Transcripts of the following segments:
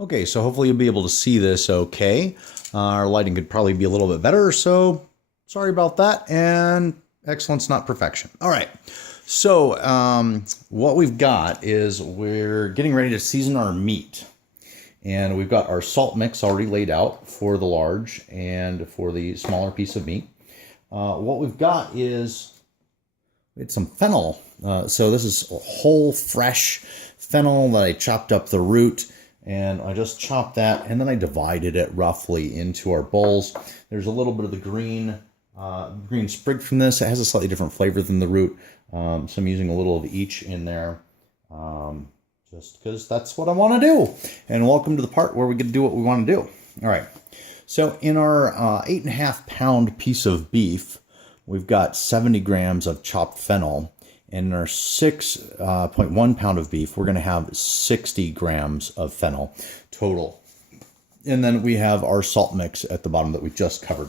Okay, so hopefully you'll be able to see this okay. Our lighting could probably be a little bit better, so sorry about that. And excellence, not perfection. All right. So what we've got is we're getting ready to season our meat. And we've got our salt mix already laid out for the large and for the smaller piece of meat. What we've got is it's some fennel. So this is whole fresh fennel that I chopped up the root, and I just chopped that, and then I divided it roughly into our bowls. There's a little bit of the green sprig from this. It has a slightly different flavor than the root, so I'm using a little of each in there, just because that's what I want to do. And welcome to the part where we get to do what we want to do. All right. So in our 8.5 pound piece of beef, we've got 70 grams of chopped fennel. And in our 6.1 pound of beef, we're going to have 60 grams of fennel total. And then we have our salt mix at the bottom that we just covered.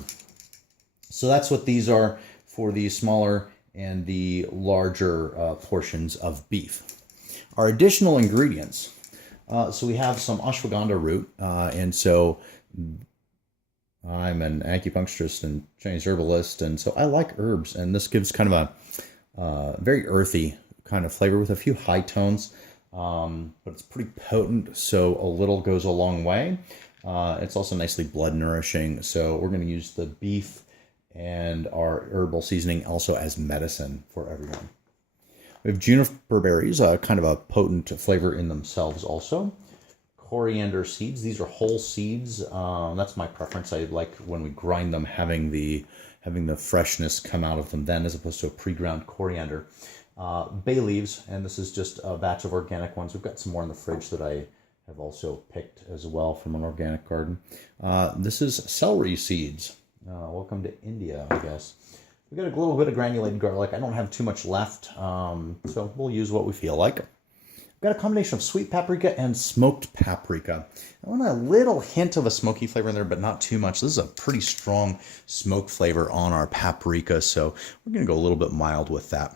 So that's what these are for the smaller and the larger portions of beef. Our additional ingredients. So we have some ashwagandha root. And so I'm an acupuncturist and Chinese herbalist, and so I like herbs, and this gives kind of a very earthy kind of flavor with a few high tones, but it's pretty potent, so a little goes a long way. It's also nicely blood nourishing, so we're going to use the beef and our herbal seasoning also as medicine for everyone. We have juniper berries, kind of a potent flavor in themselves also. Coriander seeds. These are whole seeds. That's my preference. I like when we grind them, having the freshness come out of them then, as opposed to a pre-ground coriander. Bay leaves, and this is just a batch of organic ones. We've got some more in the fridge that I have also picked as well from an organic garden. This is celery seeds. Welcome to India, I guess. We've got a little bit of granulated garlic. I don't have too much left, so we'll use what we feel like. Got a combination of sweet paprika and smoked paprika. I want a little hint of a smoky flavor in there, but not too much. This is a pretty strong smoke flavor on our paprika, so we're going to go a little bit mild with that.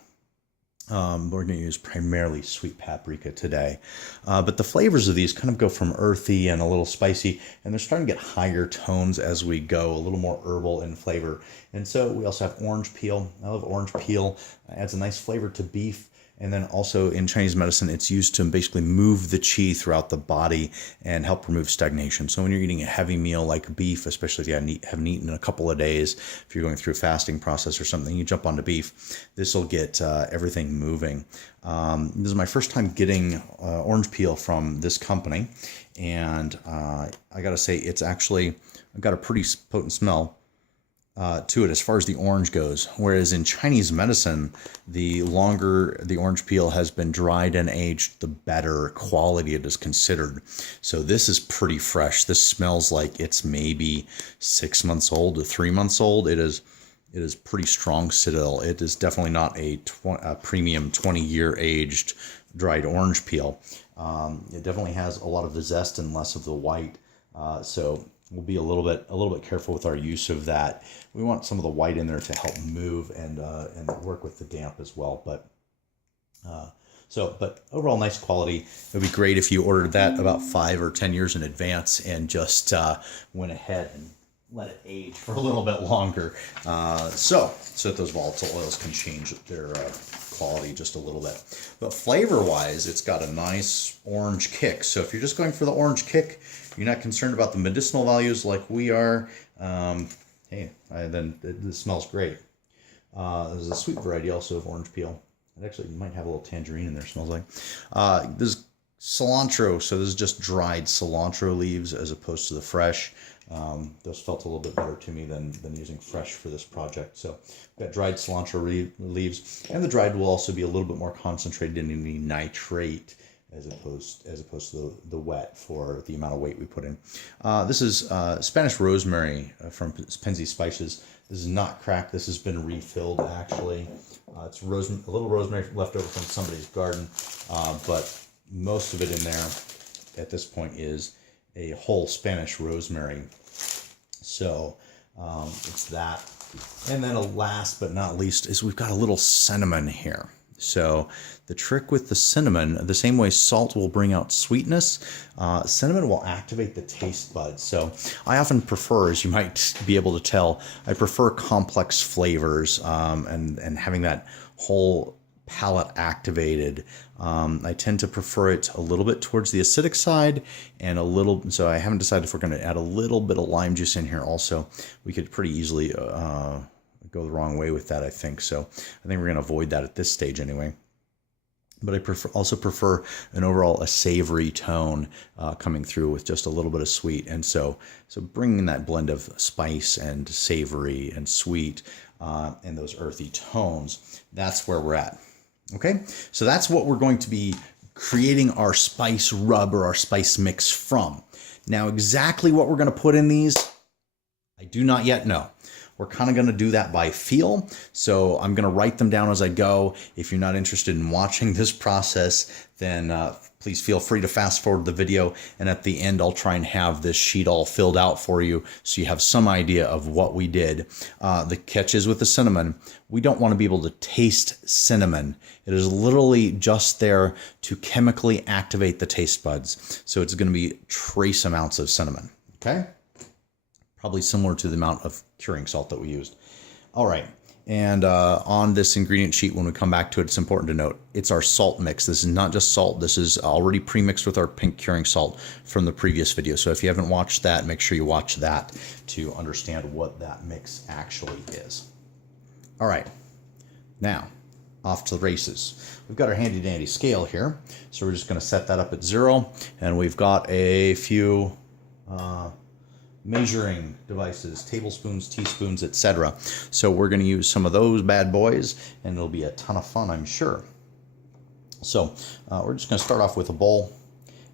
We're going to use primarily sweet paprika today. But the flavors of these kind of go from earthy and a little spicy, and they're starting to get higher tones as we go, a little more herbal in flavor. And so we also have orange peel. I love orange peel. It adds a nice flavor to beef. And then also in Chinese medicine, it's used to basically move the qi throughout the body and help remove stagnation. So when you're eating a heavy meal like beef, especially if you haven't eaten in a couple of days, if you're going through a fasting process or something, you jump onto beef, this will get everything moving. This is my first time getting orange peel from this company. And I got to say, it's actually got a pretty potent smell to it as far as the orange goes. Whereas in Chinese medicine, the longer the orange peel has been dried and aged, the better quality it is considered. So this is pretty fresh. This smells like it's maybe 6 months old to 3 months old. It is pretty strong still. It is definitely not a premium 20-year aged dried orange peel. It definitely has a lot of the zest and less of the white. So we'll be a little bit careful with our use of that. We want some of the white in there to help move and work with the damp as well. But overall nice quality. It would be great if you ordered that about 5 or 10 years in advance and just went ahead and let it age for a little bit longer. So that those volatile oils can change their quality just a little bit. But flavor-wise, it's got a nice orange kick. So if you're just going for the orange kick, you're not concerned about the medicinal values like we are, then it smells great. There's a sweet variety also of orange peel. It actually might have a little tangerine in there, smells like. This is cilantro, so this is just dried cilantro leaves as opposed to the fresh. Those felt a little bit better to me than using fresh for this project. So we've got dried cilantro leaves, and the dried will also be a little bit more concentrated in the nitrate as opposed to the wet for the amount of weight we put in. This is Spanish rosemary from Penzi Spices. This is not cracked. This has been refilled, actually. It's a little rosemary left over from somebody's garden, but most of it in there at this point is a whole Spanish rosemary. So it's that. And then last but not least is we've got a little cinnamon here. So the trick with the cinnamon, the same way salt will bring out sweetness, cinnamon will activate the taste buds. So I often prefer, as you might be able to tell, I prefer complex flavors and having that whole palate activated. I tend to prefer it a little bit towards the acidic side and a little, so I haven't decided if we're going to add a little bit of lime juice in here also. We could pretty easily go the wrong way with that, I think. So I think we're going to avoid that at this stage anyway. But I also prefer an overall a savory tone coming through with just a little bit of sweet. And so bringing that blend of spice and savory and sweet and those earthy tones, that's where we're at. Okay, so that's what we're going to be creating our spice rub or our spice mix from. Now, exactly what we're going to put in these, I do not yet know. We're kind of going to do that by feel. So I'm going to write them down as I go. If you're not interested in watching this process, then please feel free to fast forward the video. And at the end, I'll try and have this sheet all filled out for you so you have some idea of what we did. The catch is with the cinnamon, we don't want to be able to taste cinnamon. It is literally just there to chemically activate the taste buds. So it's going to be trace amounts of cinnamon. Okay? Probably similar to the amount of curing salt that we used. All right, and on this ingredient sheet, when we come back to it, it's important to note, it's our salt mix. This is not just salt. This is already pre-mixed with our pink curing salt from the previous video. So if you haven't watched that, make sure you watch that to understand what that mix actually is. All right, now off to the races. We've got our handy dandy scale here. So we're just gonna set that up at 0, and we've got a few measuring devices, tablespoons, teaspoons, etc. So we're going to use some of those bad boys, and it'll be a ton of fun, I'm sure. So we're just going to start off with a bowl,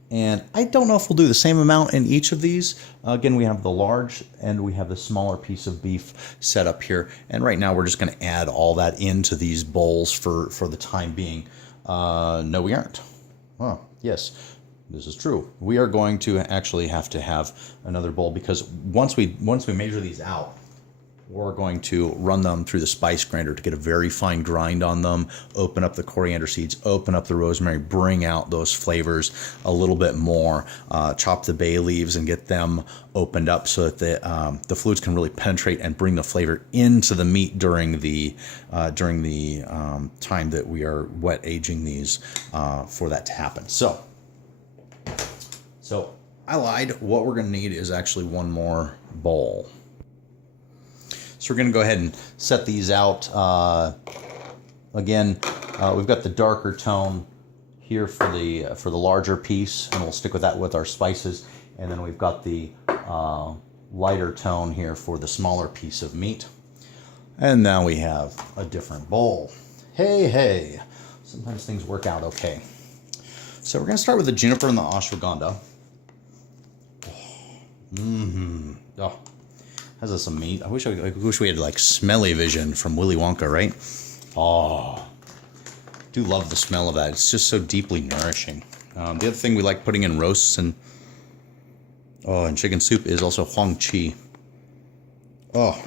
and I don't know if we'll do the same amount in each of these. Again, we have the large and we have the smaller piece of beef set up here, and right now we're just going to add all that into these bowls for the time being. No, we aren't. Oh, yes. This is true. We are going to actually have to have another bowl, because once we measure these out, we're going to run them through the spice grinder to get a very fine grind on them, open up the coriander seeds, open up the rosemary, bring out those flavors a little bit more, chop the bay leaves and get them opened up so that the fluids can really penetrate and bring the flavor into the meat during the time that we are wet aging these for that to happen. So I lied. What we're going to need is actually one more bowl. So we're going to go ahead and set these out. Again, we've got the darker tone here for the larger piece, and we'll stick with that with our spices. And then we've got the lighter tone here for the smaller piece of meat. And now we have a different bowl. Hey, sometimes things work out okay. So we're going to start with the juniper and the ashwagandha. Oh, has this some meat? I wish we had like smelly vision from Willy Wonka, right? Oh, do love the smell of that. It's just so deeply nourishing. The other thing we like putting in roasts and chicken soup is also huang chi. Oh,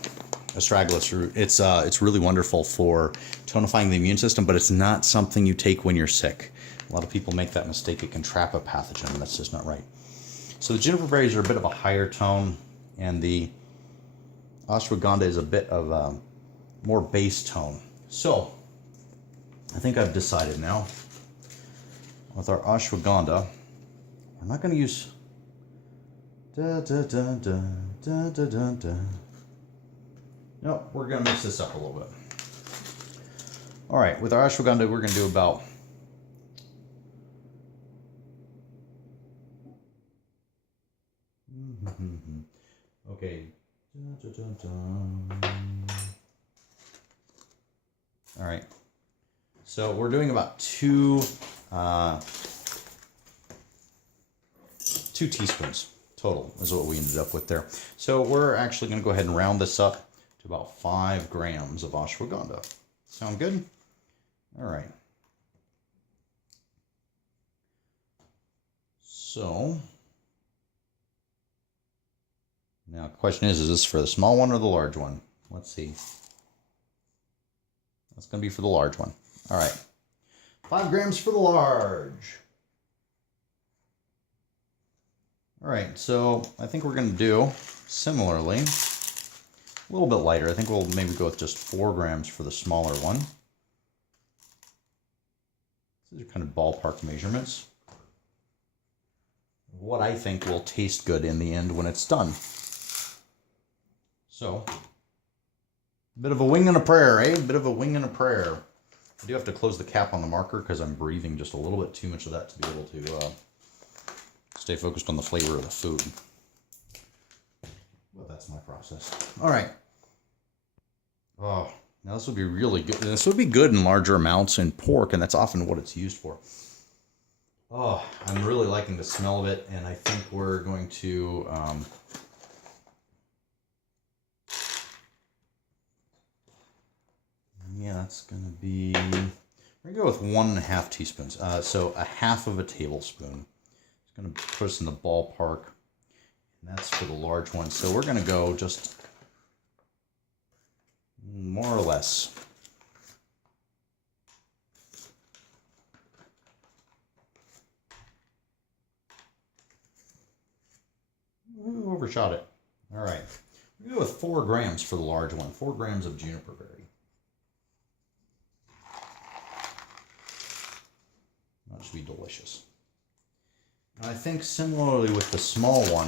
astragalus root. It's really wonderful for tonifying the immune system, but it's not something you take when you're sick. A lot of people make that mistake. It can trap a pathogen, and that's just not right. So the juniper berries are a bit of a higher tone, and the ashwagandha is a bit of a more bass tone. So I think I've decided now with our ashwagandha, we're not going to use No, we're going to mix this up a little bit. All right, with our ashwagandha, we're going to do about okay. All right. So we're doing about two teaspoons total is what we ended up with there. So we're actually going to go ahead and round this up to about 5 grams of ashwagandha. Sound good? All right. So now the question is this for the small one or the large one? Let's see. That's going to be for the large one. All right. 5 grams for the large. All right, so I think we're going to do similarly, a little bit lighter. I think we'll maybe go with just 4 grams for the smaller one. These are kind of ballpark measurements. What I think will taste good in the end when it's done. So, a bit of a wing and a prayer, eh? A bit of a wing and a prayer. I do have to close the cap on the marker because I'm breathing just a little bit too much of that to be able to stay focused on the flavor of the food. Well, that's my process. All right. Oh, now this would be really good. This would be good in larger amounts in pork, and that's often what it's used for. Oh, I'm really liking the smell of it, and I think we're going to yeah, that's gonna be, we're gonna go with 1.5 teaspoons. So a half of a tablespoon. It's gonna put us in the ballpark, and that's for the large one. So we're gonna go just more or less. Ooh, overshot it. All right, we're gonna go with 4 grams for the large one. 4 grams of juniper berry. That should be delicious. I think similarly with the small one,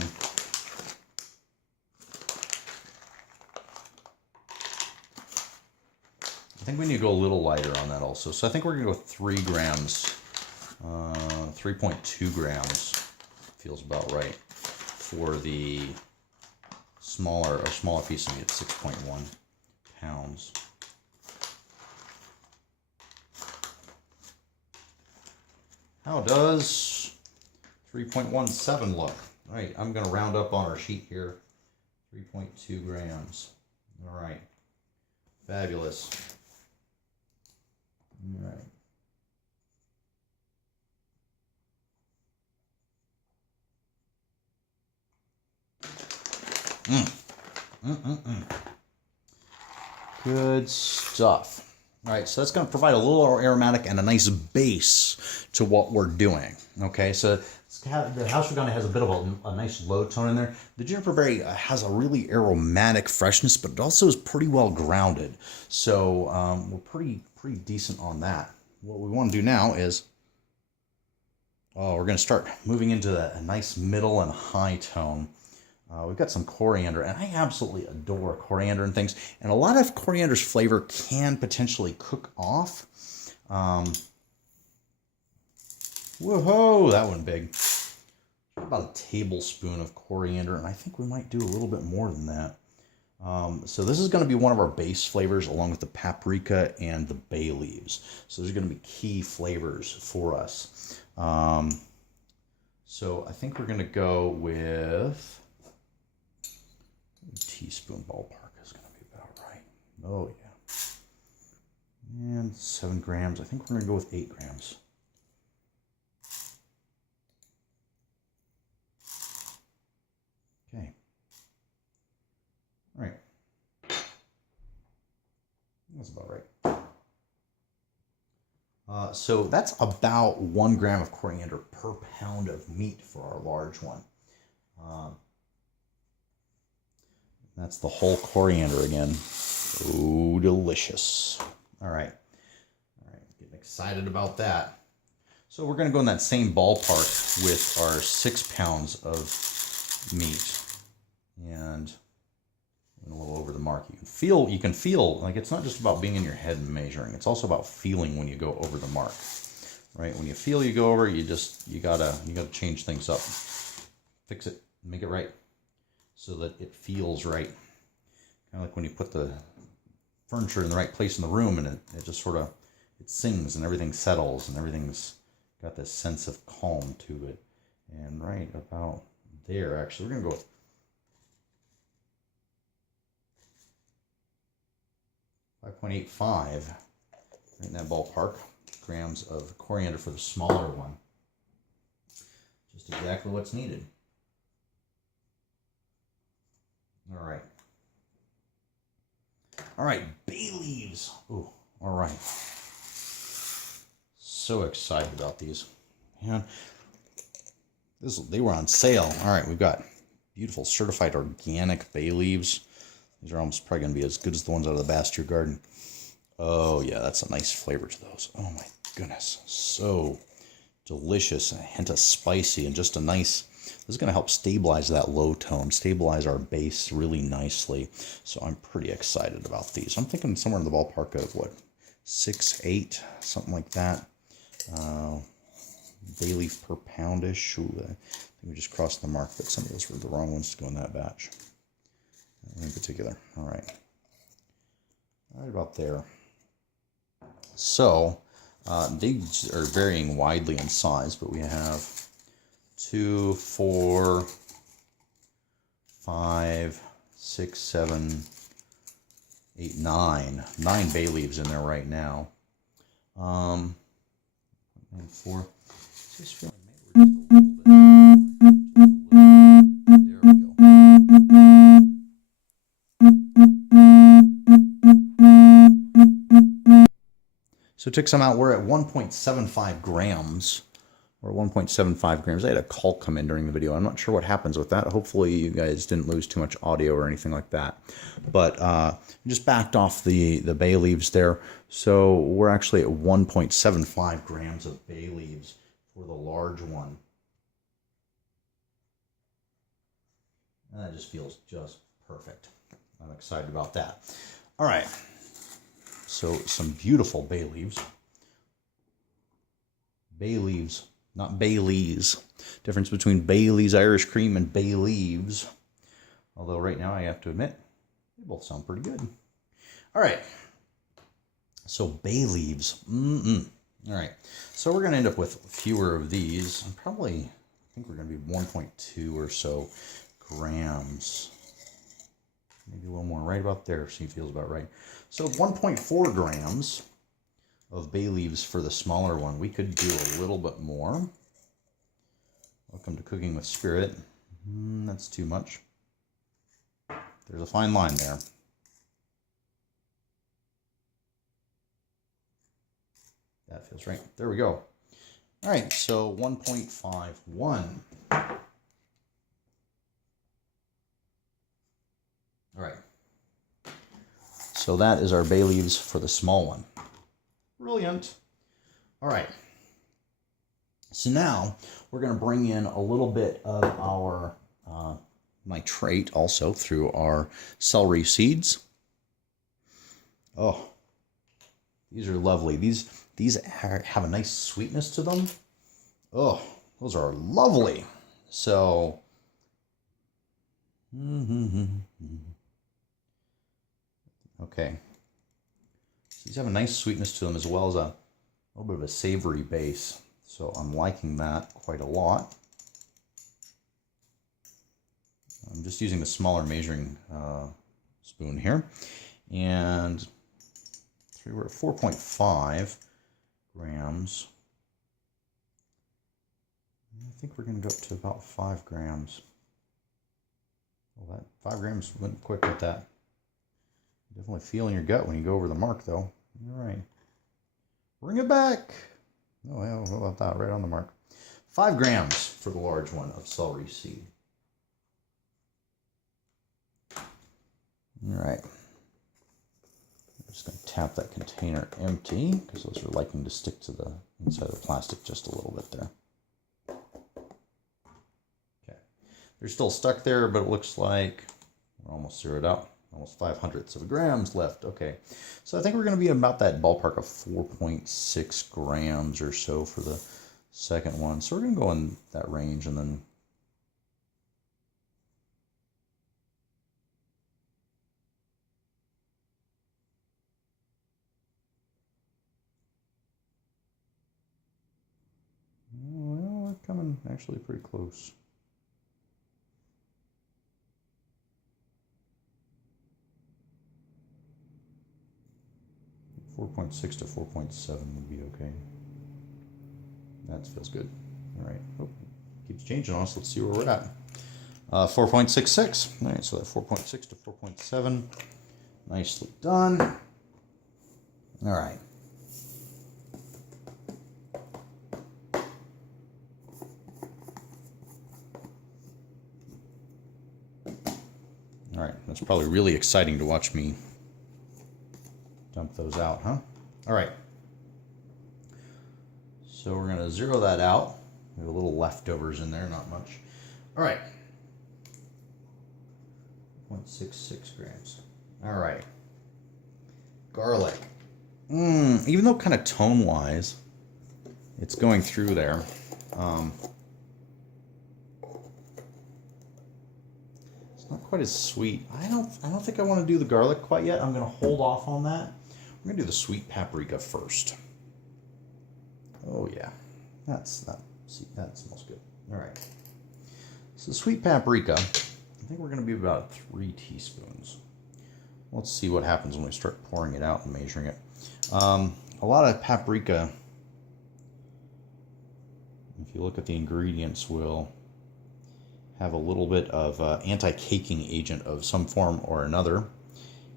I think we need to go a little lighter on that also. So I think we're going to go 3 grams, 3.2 grams feels about right for the smaller piece of meat at 6.1 pounds. How does 3.17 look? All right, I'm going to round up on our sheet here. 3.2 grams. All right. Fabulous. All right. Good stuff. All right, so that's going to provide a little aromatic and a nice base to what we're doing. Okay, so the house Regana has a bit of a nice low tone in there. The juniper berry has a really aromatic freshness, but it also is pretty well grounded. So we're pretty decent on that. What we want to do now is, we're going to start moving into a nice middle and high tone. We've got some coriander, and I absolutely adore coriander and things. And a lot of coriander's flavor can potentially cook off. Whoa, that one big. About a tablespoon of coriander, and I think we might do a little bit more than that. So this is going to be one of our base flavors along with the paprika and the bay leaves. So there's going to be key flavors for us. So I think we're going to go with a teaspoon ballpark is going to be about right. Oh, yeah. And 7 grams. I think we're going to go with 8 grams. Okay. All right. That's about right. So that's about 1 gram of coriander per pound of meat for our large one. That's the whole coriander again. Oh, delicious. All right. Getting excited about that. So we're going to go in that same ballpark with our 6 pounds of meat. And a little over the mark. You can feel like it's not just about being in your head and measuring. It's also about feeling when you go over the mark. Right? When you feel you go over, you gotta change things up. Fix it, make it right. So that it feels right. Kind of like when you put the furniture in the right place in the room and it just sort of, it sings and everything settles and everything's got this sense of calm to it. And right about there, actually, we're going to go with 5.85, right in that ballpark, grams of coriander for the smaller one. Just exactly what's needed. All right, bay leaves. Ooh, all right. so excited about these. Man, they were on sale. All right, we've got beautiful certified organic bay leaves. These are almost probably going to be as good as the ones out of the Bastyr garden. Oh yeah, that's a nice flavor to those. Oh my goodness, so delicious, a hint of spicy, and just a nice. This is going to help stabilize that low tone, stabilize our base really nicely. So I'm pretty excited about these. I'm thinking somewhere in the ballpark of what, 6, 8, something like that. Bay leaf per poundish. Ooh, I think we just crossed the mark, but some of those were the wrong ones to go in that batch. In particular. All right. Right about there. So these are varying widely in size, but we have 2, 4, 5, 6, 7, 8, 9. 9 bay leaves in there right now. 4. Just feeling maybe we're just a little bit. There we go. So to take some out, we're at 1.75 grams. We're at 1.75 grams. I had a call come in during the video. I'm not sure what happens with that. Hopefully you guys didn't lose too much audio or anything like that. But just backed off the bay leaves there. So we're actually at 1.75 grams of bay leaves for the large one. And that just feels just perfect. I'm excited about that. All right. So some beautiful bay leaves. Bay leaves, not Baileys. Difference between Bailey's Irish Cream and bay leaves. Although right now I have to admit, they both sound pretty good. All right. So bay leaves. All right. So we're going to end up with fewer of these. Probably, I think we're going to be 1.2 or so grams. Maybe a little more, right about there. She feels about right. So 1.4 grams of bay leaves for the smaller one. We could do a little bit more. Welcome to Cooking with Spirit. That's too much. There's a fine line there. That feels right. There we go. All right, so 1.51. All right. So that is our bay leaves for the small one. Brilliant. All right. So now we're going to bring in a little bit of our nitrate also through our celery seeds. Oh, these are lovely. These have a nice sweetness to them. Oh, those are lovely. So, okay. These have a nice sweetness to them as well as a little bit of a savory base. So I'm liking that quite a lot. I'm just using a smaller measuring spoon here. And we're at 4.5 grams. I think we're going to go up to about 5 grams. Well, that 5 grams went quick with that. Definitely feel in your gut when you go over the mark, though. All right. Bring it back. Oh, well, how about that? Right on the mark. 5 grams for the large one of celery seed. All right. I'm just going to tap that container empty because those are liking to stick to the inside of the plastic just a little bit there. Okay. They're still stuck there, but it looks like we're almost zeroed out. Almost 0.05 of grams left. Okay, so I think we're going to be about that ballpark of 4.6 grams or so for the second one. So we're going to go in that range and then well, we're coming actually pretty close. 4.6 to 4.7 would be okay. That feels good. All right. Oh, keeps changing on us. Let's see where we're at. 4.66. All right, so that 4.6 to 4.7. Nicely done. All right. All right, that's probably really exciting to watch me dump those out, huh? All right. So we're going to zero that out. We have a little leftovers in there, not much. All right. 0.66 grams. All right. Garlic. Even though kind of tone-wise, it's going through there. It's not quite as sweet. I don't think I want to do the garlic quite yet. I'm going to hold off on that. We're going to do the sweet paprika first. Oh yeah, that's not. See, that smells good. All right. So sweet paprika. I think we're going to be about 3 teaspoons. Let's see what happens when we start pouring it out and measuring it. A lot of paprika, if you look at the ingredients, will have a little bit of anti-caking agent of some form or another.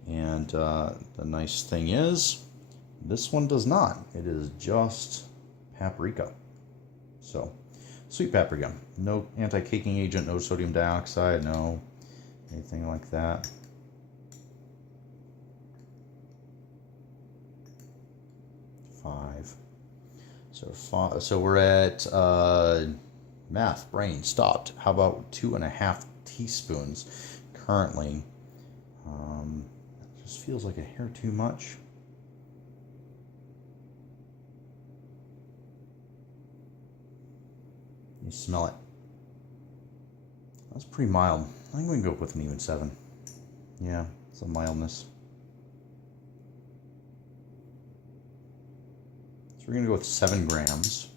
And the nice thing is, this one does not. It is just paprika. So, sweet paprika. No anti-caking agent, no sodium dioxide, no anything like that. So we're at math brain stopped. How about 2.5 teaspoons currently? It just feels like a hair too much. You smell it. That's pretty mild. I think we can go with an even 7. Yeah, it's a mildness. So we're going to go with 7 grams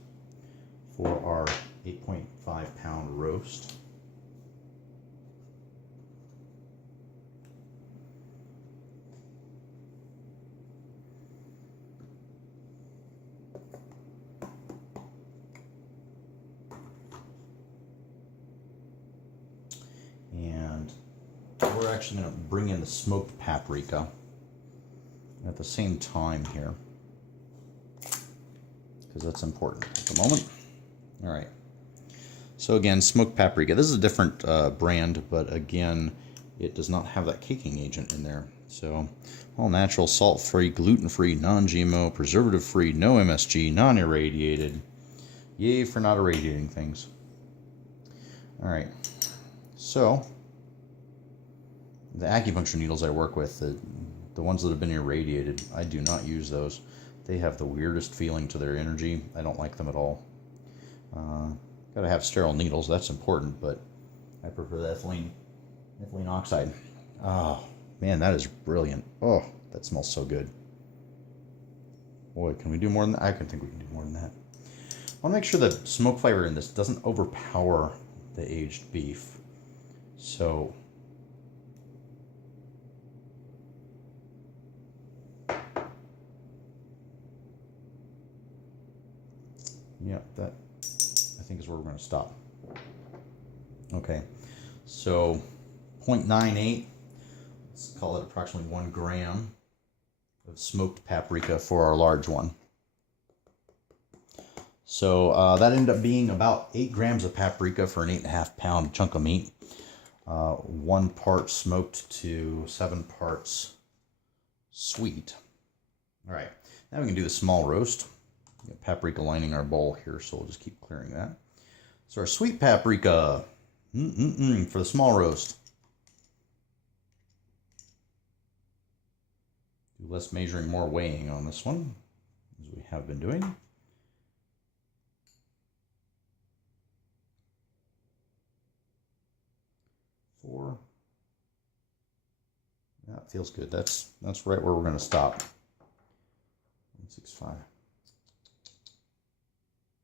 for our 8.5 pound roast. And we're actually going to bring in the smoked paprika at the same time here, because that's important at the moment. All right. So again, smoked paprika. This is a different brand, but again, it does not have that caking agent in there. So all natural, salt-free, gluten-free, non-GMO, preservative-free, no MSG, non-irradiated. Yay for not irradiating things. All right. So the acupuncture needles I work with, the ones that have been irradiated, I do not use those. They have the weirdest feeling to their energy. I don't like them at all. Gotta have sterile needles, that's important, but I prefer the ethylene oxide. Oh, man, that is brilliant. Oh, that smells so good. Boy, can we do more than that? I can think we can do more than that. I want to make sure the smoke flavor in this doesn't overpower the aged beef. So yeah, that I think is where we're going to stop. Okay, so 0.98, let's call it approximately 1 gram of smoked paprika for our large one. So that ended up being about 8 grams of paprika for an 8.5 pound chunk of meat. 1 part smoked to 7 parts sweet. All right, now we can do the small roast. We got paprika lining our bowl here, so we'll just keep clearing that. So our sweet paprika for the small roast. Do less measuring, more weighing on this one, as we have been doing. That feels good. That's right where we're going to stop. 165.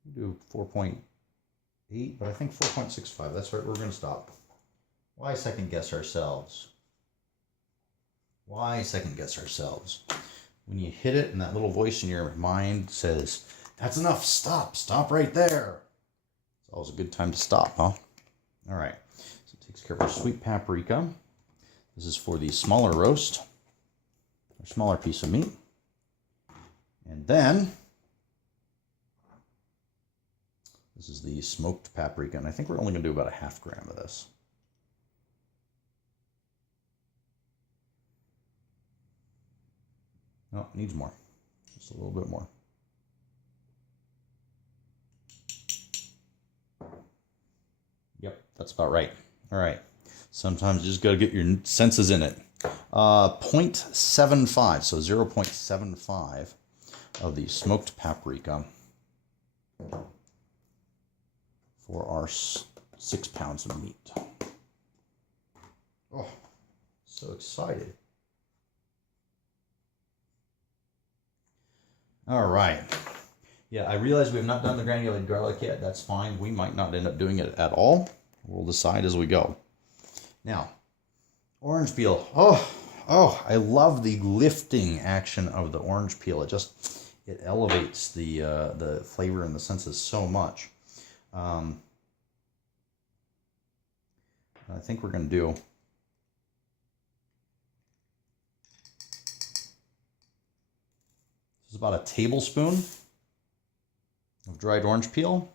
We do 4.8, but I think 4.65. That's right where we're going to stop. Why second guess ourselves? Why second guess ourselves? When you hit it and that little voice in your mind says, that's enough, stop right there. It's always a good time to stop, huh? All right, so it takes care of our sweet paprika. This is for the smaller roast, or smaller piece of meat. And then, this is the smoked paprika, and I think we're only going to do about 0.5 gram of this. No, it needs more. Just a little bit more. Yep, that's about right. All right. Sometimes you just got to get your senses in it. 0.75, so 0.75 of the smoked paprika for our 6 pounds of meat. Oh, so excited. All right. Yeah, I realize we have not done the granulated garlic yet. That's fine. We might not end up doing it at all. We'll decide as we go. Now, orange peel. Oh, I love the lifting action of the orange peel. It elevates the flavor and the senses so much. I think we're going to do this is about a tablespoon of dried orange peel.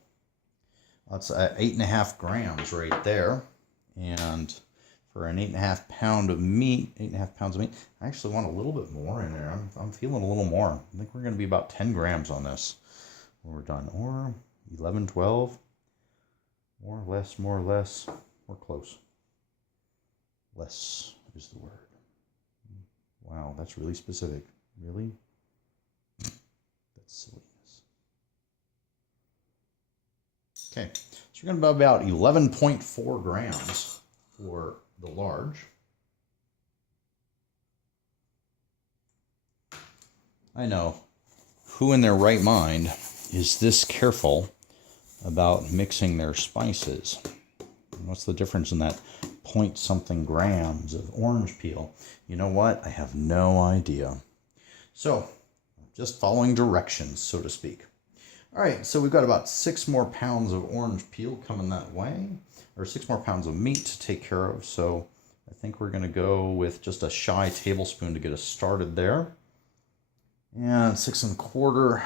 That's 8.5 grams right there. And for an 8.5 pounds of meat, I actually want a little bit more in there. I'm feeling a little more. I think we're going to be about 10 grams on this when we're done. Or 11, 12. More or less, more or less. We're close. Less is the word. Wow, that's really specific. Really? That's silliness. Okay, so we're going to about 11.4 grams for the large. I know. Who in their right mind is this careful about mixing their spices? What's the difference in that point something grams of orange peel? You know what? I have no idea. So, just following directions, so to speak. All right, so we've got about 6 more pounds of orange peel coming that way, or 6 more pounds of meat to take care of. So I think we're going to go with just a shy tablespoon to get us started there. And 6 1/4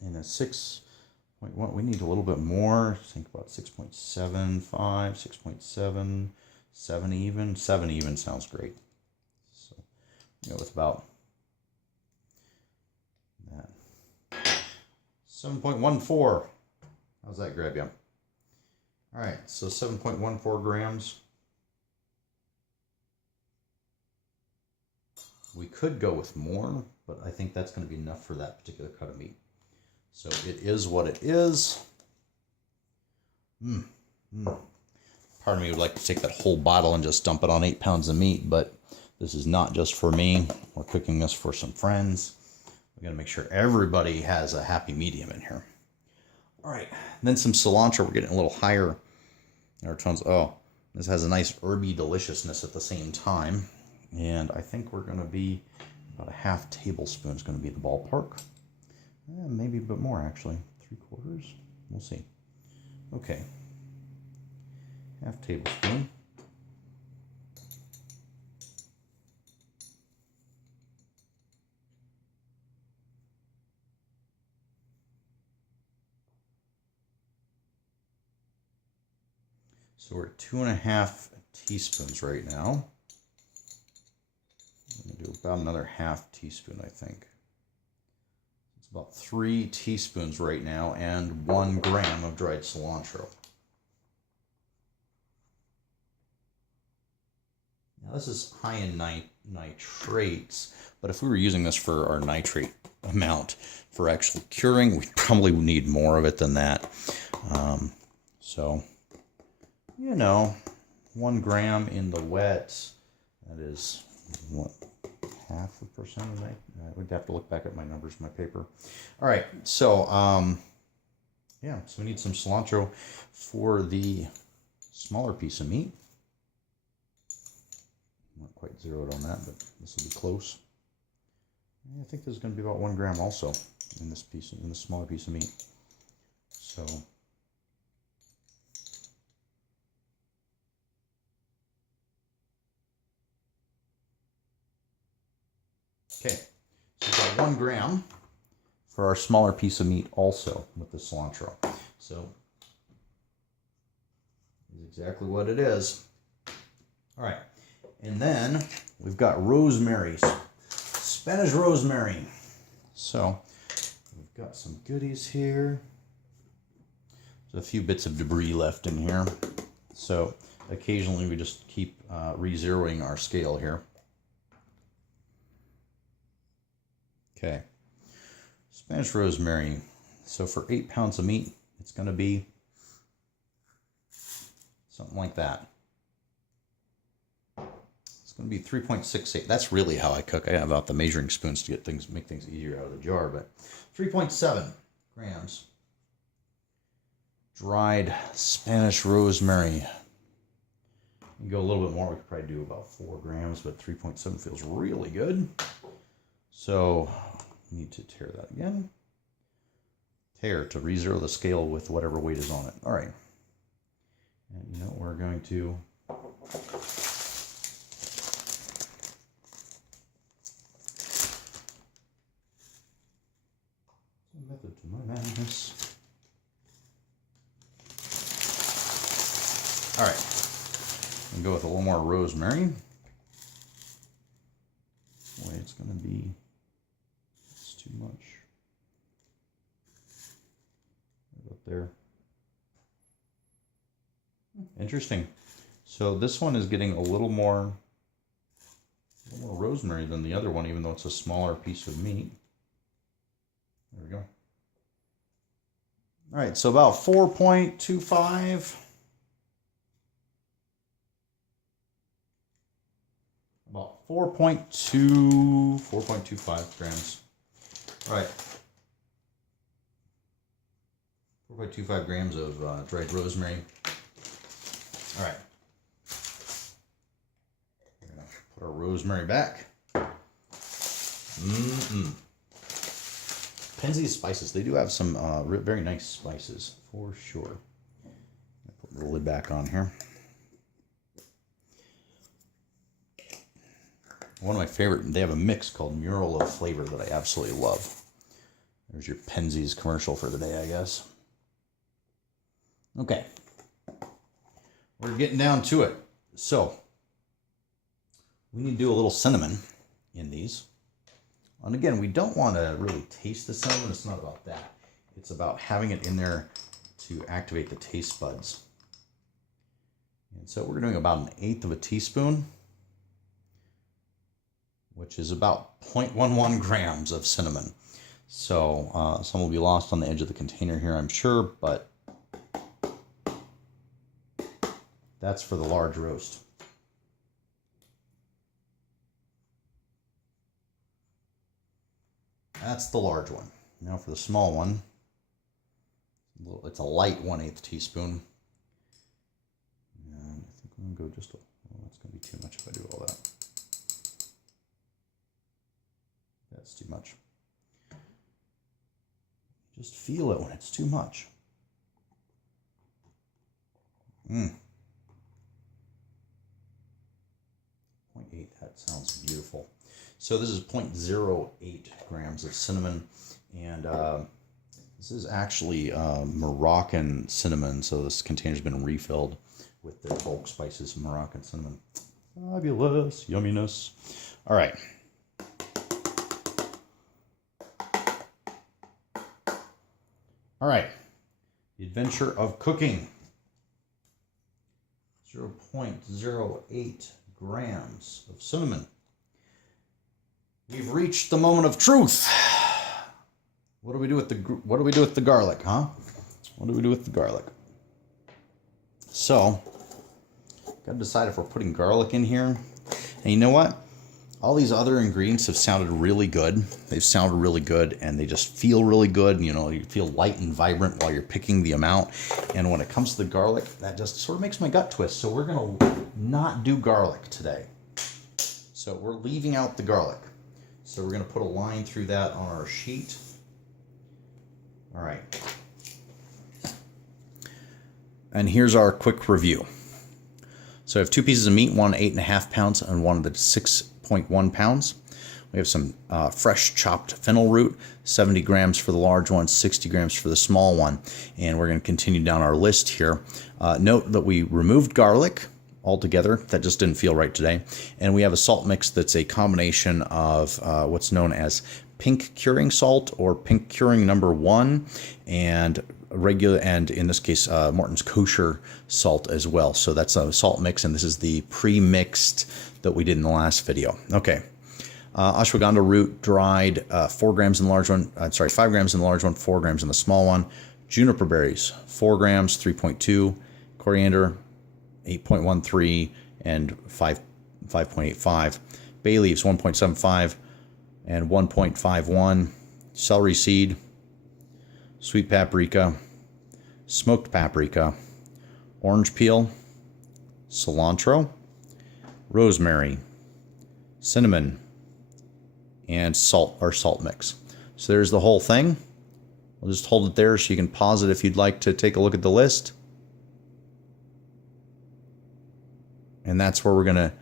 and a 6.1. We need a little bit more. Think about 6.75, 6.7, 7 even. 7 even sounds great. So go with about that. 7.14. How's that grab you? All right, so 7.14 grams. We could go with more, but I think that's going to be enough for that particular cut of meat. So it is what it is. Part of me would like to take that whole bottle and just dump it on 8 pounds of meat, but this is not just for me. We're cooking this for some friends. We got to make sure everybody has a happy medium in here. All right, and then some cilantro. We're getting a little higher in our tones. Oh, this has a nice herby deliciousness at the same time. And I think we're going to be about a half tablespoon is going to be the ballpark. Maybe a bit more, actually. 3/4. We'll see. Okay. Half tablespoon. So we're at 2.5 teaspoons right now. I'm going to do about another half teaspoon, I think. It's about 3 teaspoons right now and 1 gram of dried cilantro. Now this is high in nitrates, but if we were using this for our nitrate amount for actually curing, we probably would need more of it than that. So, you know, 1 gram in the wet, that is what, 0.5% of that? I would have to look back at my numbers, my paper. All right, so yeah, so we need some cilantro for the smaller piece of meat. Not quite zeroed on that, but this will be close. I think this is going to be about 1 gram also in this piece, in the smaller piece of meat. So. Okay, so we've got 1 gram for our smaller piece of meat also with the cilantro. So, it's exactly what it is. All right, and then we've got rosemary Spanish rosemary. So we've got some goodies here. There's a few bits of debris left in here. So occasionally we just keep re-zeroing our scale here. Okay. Spanish rosemary. So for 8 pounds of meat, it's going to be something like that. It's going to be 3.68. That's really how I cook. I have out the measuring spoons to get things, make things easier out of the jar, but 3.7 grams. Dried Spanish rosemary. You go a little bit more, we could probably do about 4 grams, but 3.7 feels really good. So, need to tear that again. Tear to re-zero the scale with whatever weight is on it. All right. And you know, we're going to method to my madness. All right. I'm going to go with a little more rosemary. Boy, it's going to be, it's too much. Right up there. Interesting. So this one is getting a little more rosemary than the other one, even though it's a smaller piece of meat. There we go. All right, so about 4.25. About 4.25 grams. All right. 4.25 grams of dried rosemary. All right. We're going to put our rosemary back. Penzeys spices, they do have some very nice spices, for sure. I'll put the lid back on here. One of my favorite, they have a mix called Mural of Flavor that I absolutely love. There's your Penzeys commercial for the day, I guess. Okay. We're getting down to it. So, we need to do a little cinnamon in these. And again, we don't want to really taste the cinnamon. It's not about that. It's about having it in there to activate the taste buds. And so we're doing about 1/8 of a teaspoon, which is about 0.11 grams of cinnamon. So some will be lost on the edge of the container here, I'm sure, but that's for the large roast. That's the large one. Now for the small one, it's a light 1/8 teaspoon. And I think I'm going to go just, well, that's going to be too much if I do all that. That's too much. Just feel it when it's too much. 0.8, that sounds beautiful. So this is 0.08 grams of cinnamon, and this is actually Moroccan cinnamon, so this container's been refilled with their bulk spices, Moroccan cinnamon. Fabulous yumminess. All right. All right, the adventure of cooking. 0.08 grams of cinnamon. We've reached the moment of truth. What do we do with the garlic, huh? What do we do with the garlic? So, got to decide if we're putting garlic in here. And you know what? All these other ingredients have sounded really good. They've sounded really good, and they just feel really good. You know, you feel light and vibrant while you're picking the amount. And when it comes to the garlic, that just sort of makes my gut twist. So we're going to not do garlic today. So we're leaving out the garlic. So we're going to put a line through that on our sheet. All right. And here's our quick review. So I have 2 pieces of meat, one 8.5 pounds and one that's 6.1 pounds. We have some fresh chopped fennel root, 70 grams for the large one, 60 grams for the small one. And we're going to continue down our list here. Note that we removed garlic all together. That just didn't feel right today. And we have a salt mix that's a combination of what's known as pink curing salt or pink curing #1 and regular, and in this case Morton's kosher salt as well. So that's a salt mix, and this is the pre-mixed that we did in the last video. Okay. Ashwagandha root dried, 4 grams in the large one. 5 grams in the large one, 4 grams in the small one. Juniper berries, 4 grams, 3.2. Coriander, 8.13 and 5.85. Bay leaves, 1.75 and 1.51. Celery seed, sweet paprika, smoked paprika, orange peel, cilantro, rosemary, cinnamon, and salt or salt mix. So there's the whole thing. I'll just hold it there so you can pause it if you'd like to take a look at the list. And that's where we're gonna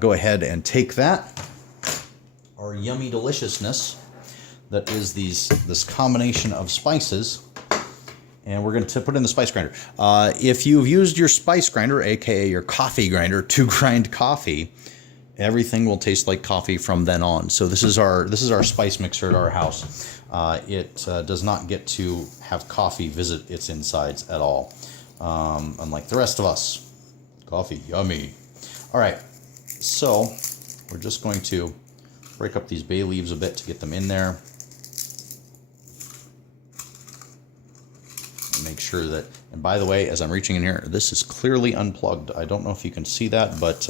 go ahead and take that, our yummy deliciousness that is this combination of spices, and we're going to put in the spice grinder. If you've used your spice grinder, aka your coffee grinder, to grind coffee, everything will taste like coffee from then on. So this is our spice mixer at our house. It does not get to have coffee visit its insides at all, unlike the rest of us. Coffee, yummy. All right, so we're just going to break up these bay leaves a bit to get them in there. And make sure that, and by the way, as I'm reaching in here, this is clearly unplugged. I don't know if you can see that, but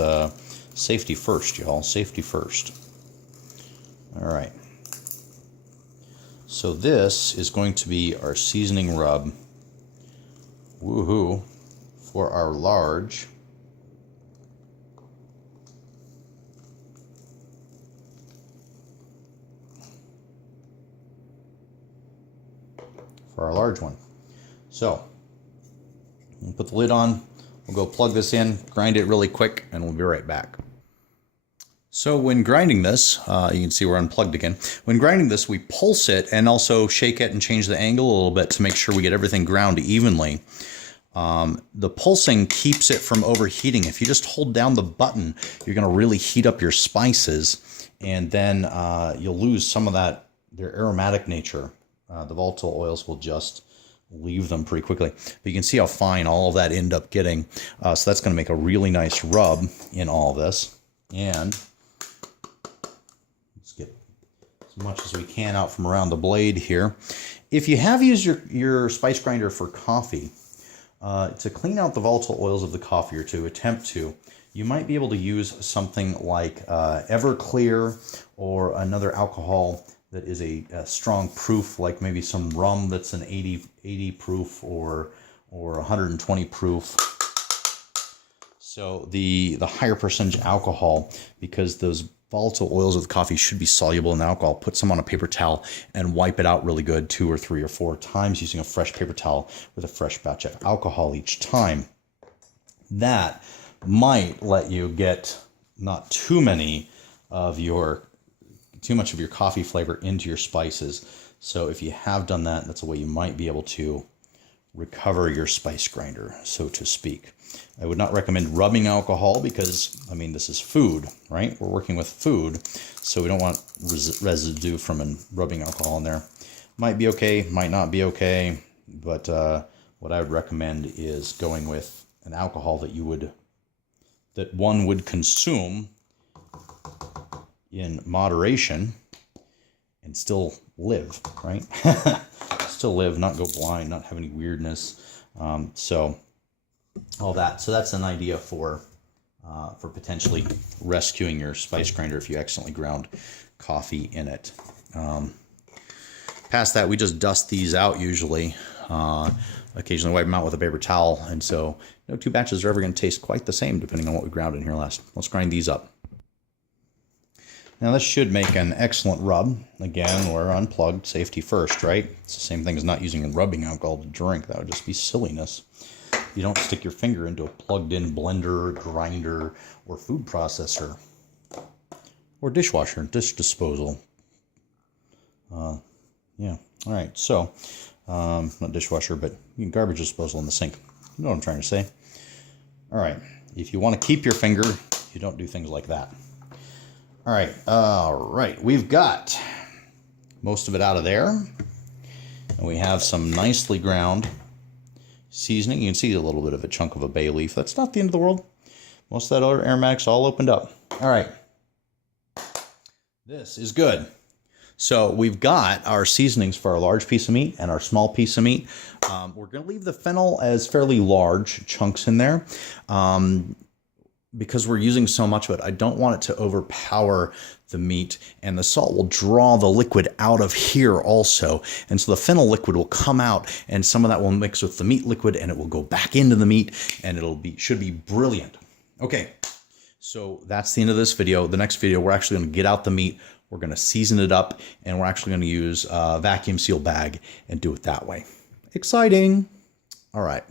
safety first, y'all. Safety first. All right. So this is going to be our seasoning rub. Woohoo. For our large. One. So we'll put the lid on, we'll go plug this in, grind it really quick, and we'll be right back. So when grinding this, you can see we're unplugged again. When grinding this, we pulse it and also shake it and change the angle a little bit to make sure we get everything ground evenly. The pulsing keeps it from overheating. If you just hold down the button, you're going to really heat up your spices, and then you'll lose some of their aromatic nature. The volatile oils will just leave them pretty quickly. But you can see how fine all of that end up getting. So that's going to make a really nice rub in all this. And let's get as much as we can out from around the blade here. If you have used your spice grinder for coffee, to clean out the volatile oils of the coffee, or to attempt to, you might be able to use something like Everclear or another alcohol that is a strong proof, like maybe some rum that's an 80 proof or 120 proof. So the higher percentage alcohol, because those volatile oils of the coffee should be soluble in alcohol, put some on a paper towel and wipe it out really good 2 or 3 or 4 times using a fresh paper towel with a fresh batch of alcohol each time. That might let you get not too much of your coffee flavor into your spices. So if you have done that, that's a way you might be able to recover your spice grinder, so to speak. I would not recommend rubbing alcohol because, I mean, this is food, right? We're working with food, so we don't want residue from rubbing alcohol in there. Might be okay, might not be okay, but what I would recommend is going with an alcohol that one would consume in moderation and still live, right? Still live, not go blind, not have any weirdness. So all that. So that's an idea for potentially rescuing your spice grinder if you accidentally ground coffee in it. Past that, we just dust these out usually. Occasionally wipe them out with a paper towel, and so no 2 batches are ever going to taste quite the same depending on what we ground in here last. Let's grind these up. Now this should make an excellent rub. Again, we're unplugged, safety first, right? It's the same thing as not using rubbing alcohol to drink. That would just be silliness. You don't stick your finger into a plugged-in blender, grinder, or food processor, or dishwasher, dish disposal. Yeah, all right, so, not dishwasher, but garbage disposal in the sink. You know what I'm trying to say. All right. If you want to keep your finger, you don't do things like that. All right. All right. We've got most of it out of there. And we have some nicely ground seasoning. You can see a little bit of a chunk of a bay leaf. That's not the end of the world. Most of that other aromatic's all opened up. All right. This is good. So we've got our seasonings for our large piece of meat and our small piece of meat. We're going to leave the fennel as fairly large chunks in there. Because we're using so much of it, I don't want it to overpower the meat, and the salt will draw the liquid out of here also. And so the fennel liquid will come out, and some of that will mix with the meat liquid, and it will go back into the meat, and should be brilliant. Okay, so that's the end of this video. The next video, we're actually going to get out the meat, we're going to season it up, and we're actually going to use a vacuum seal bag and do it that way. Exciting. All right.